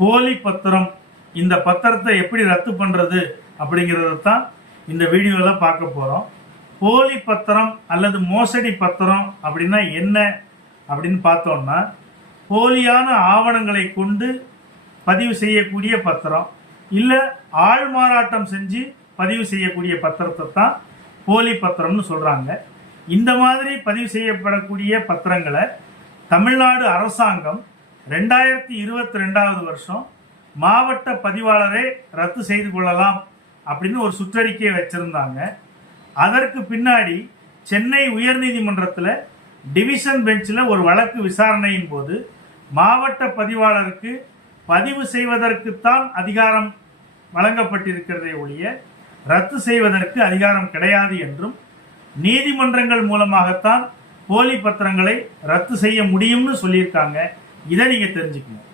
போலி பத்திரம். இந்த பத்திரத்தை எப்படி ரத்து பண்றது அப்படிங்கறத தான் இந்த வீடியோவில் பார்க்க போறோம். போலி பத்திரம் அல்லது மோசடி பத்திரம் அப்படின்னா என்ன அப்படின்னு பார்த்தோம்னா போலியான ஆவணங்களை கொண்டு பதிவு செய்யக்கூடிய பத்திரம் இல்லை ஆழ்மாறாட்டம் செஞ்சு பதிவு செய்யக்கூடிய பத்திரத்தை தான் போலி பத்திரம்னு சொல்றாங்க. இந்த மாதிரி பதிவு செய்யப்படக்கூடிய பத்திரங்களை தமிழ்நாடு அரசாங்கம் ரெண்டாயிரத்தி இருபத்தி ரெண்டாவது வருஷம் மாவட்ட பதிவாளரே ரத்து செய்து கொள்ளலாம் அப்படின்னு ஒரு சுற்றறிக்கையை வச்சிருந்தாங்க. அதற்கு பின்னாடி சென்னை உயர்நீதிமன்றத்தில் டிவிஷன் பெஞ்சில் ஒரு வழக்கு விசாரணையின் போது மாவட்ட பதிவாளருக்கு பதிவு செய்வதற்குத்தான் அதிகாரம் வழங்கப்பட்டிருக்கிறதே ஒழிய ரத்து செய்வதற்கு அதிகாரம் கிடையாது என்றும் நீதிமன்றங்கள் மூலமாகத்தான் போலி பத்திரங்களை ரத்து செய்ய முடியும்னு சொல்லியிருக்காங்க. இதை நீங்க தெரிஞ்சுக்கணும்.